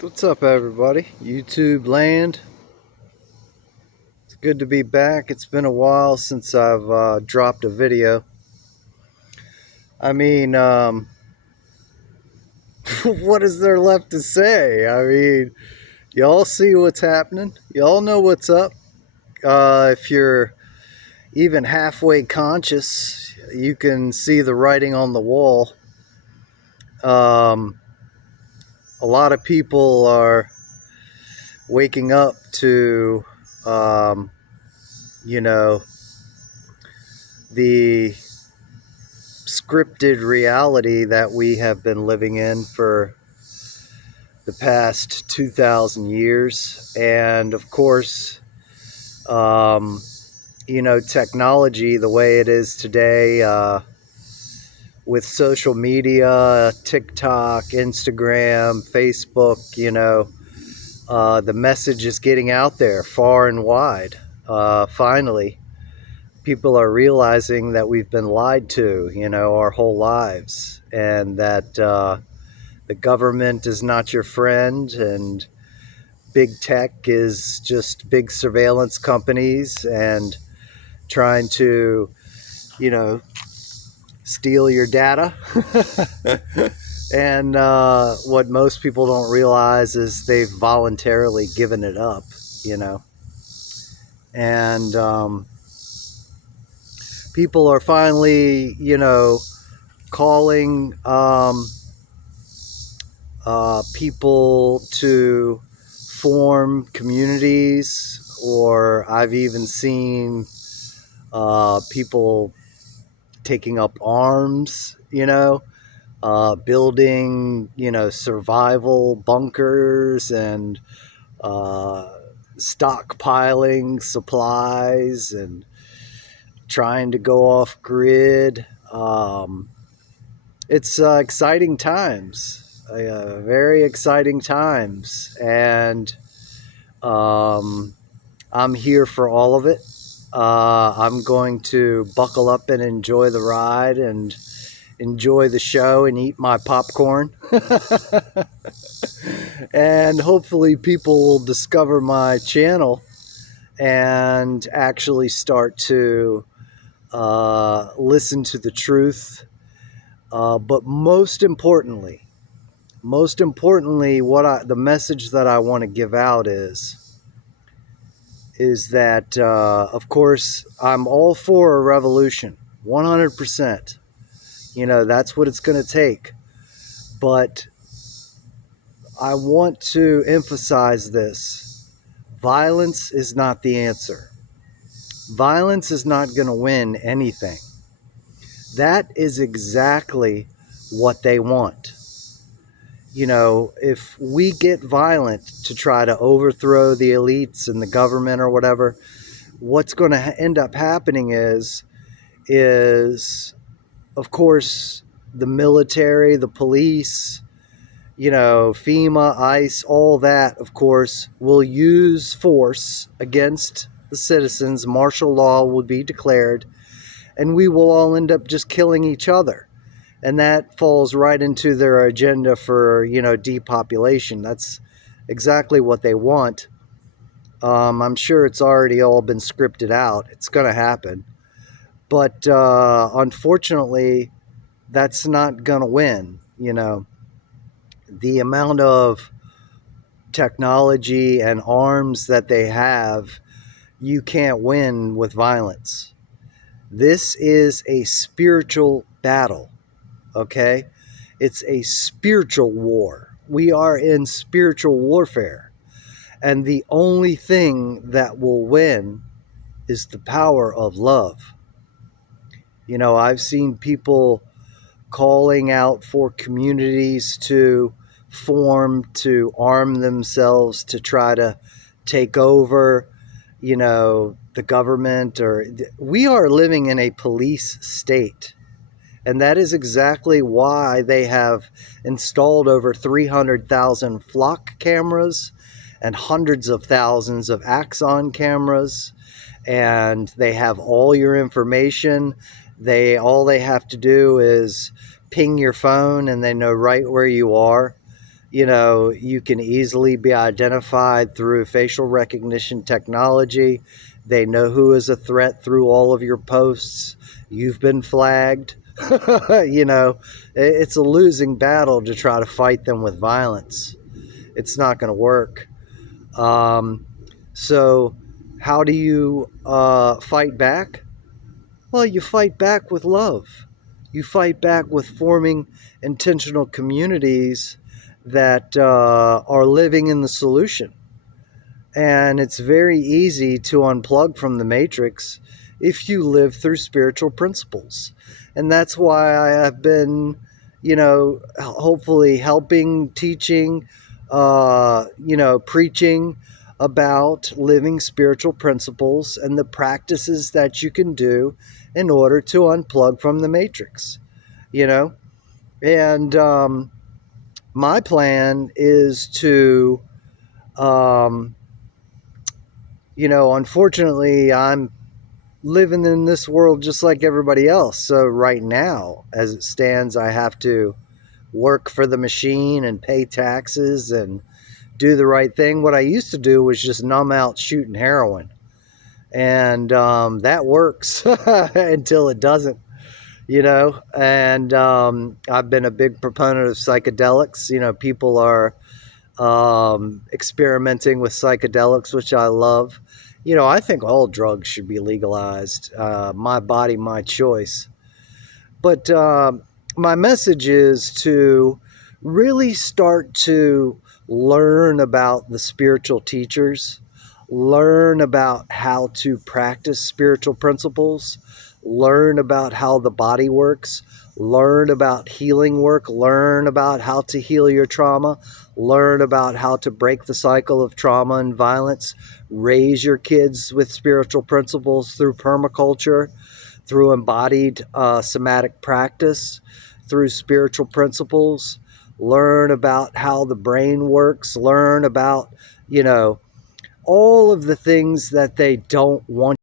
What's up, everybody? YouTube land. It's good to be back. It's been a while since I've dropped a video. I mean, what is there left to say? I mean, y'all see what's happening. Y'all know what's up. If you're even halfway conscious, you can see the writing on the wall. A lot of people are waking up to, you know, the scripted reality that we have been living in for the past 2,000 years. And of course, technology the way it is today, with social media, TikTok, Instagram, Facebook, the message is getting out there far and wide. Finally, people are realizing that we've been lied to, our whole lives, and that the government is not your friend, and big tech is just big surveillance companies and trying to, you know, steal your data. And what most people don't realize is they've voluntarily given it up, and people are finally, calling people to form communities, or I've even seen people taking up arms, building, survival bunkers and stockpiling supplies and trying to go off grid. It's exciting times, very exciting times, and I'm here for all of it. I'm going to buckle up and enjoy the ride and enjoy the show and eat my popcorn. And hopefully people will discover my channel and actually start to listen to the truth. But most importantly, the message that I want to give out is that, of course, I'm all for a revolution, 100%. That's what it's going to take. But I want to emphasize this. Violence is not the answer. Violence is not going to win anything. That is exactly what they want. If we get violent to try to overthrow the elites and the government or whatever, what's going to end up happening is of course the military, the police, FEMA, ICE, all that, of course, will use force against the citizens. Martial law will be declared, and we will all end up just killing each other. And that falls right into their agenda for, depopulation. That's exactly what they want. I'm sure it's already all been scripted out. It's going to happen. But unfortunately, that's not going to win. The amount of technology and arms that they have, you can't win with violence. This is a spiritual battle, okay? It's a spiritual war. We are in spiritual warfare. And the only thing that will win is the power of love. I've seen people calling out for communities to form, to arm themselves, to try to take over, the government. Or we are living in a police state. And that is exactly why they have installed over 300,000 flock cameras and hundreds of thousands of Axon cameras. And they have all your information. All they have to do is ping your phone and they know right where you are. You can easily be identified through facial recognition technology. They know who is a threat through all of your posts. You've been flagged. It's a losing battle to try to fight them with violence. It's not going to work. So, how do you fight back? Well, you fight back with love. You fight back with forming intentional communities that are living in the solution. And it's very easy to unplug from the matrix if you live through spiritual principles. And that's why I have been, hopefully helping, teaching, preaching about living spiritual principles and the practices that you can do in order to unplug from the matrix, you know? And my plan is to, unfortunately, I'm living in this world just like everybody else. So right now, as it stands, I have to work for the machine and pay taxes and do the right thing. What I used to do was just numb out shooting heroin. And that works until it doesn't, And I've been a big proponent of psychedelics. People are experimenting with psychedelics, which I love. I think all drugs should be legalized. My body, my choice. But my message is to really start to learn about the spiritual teachers, learn about how to practice spiritual principles, learn about how the body works, learn about healing work, learn about how to heal your trauma, learn about how to break the cycle of trauma and violence, raise your kids with spiritual principles through permaculture, through embodied somatic practice, through spiritual principles, learn about how the brain works, learn about, all of the things that they don't want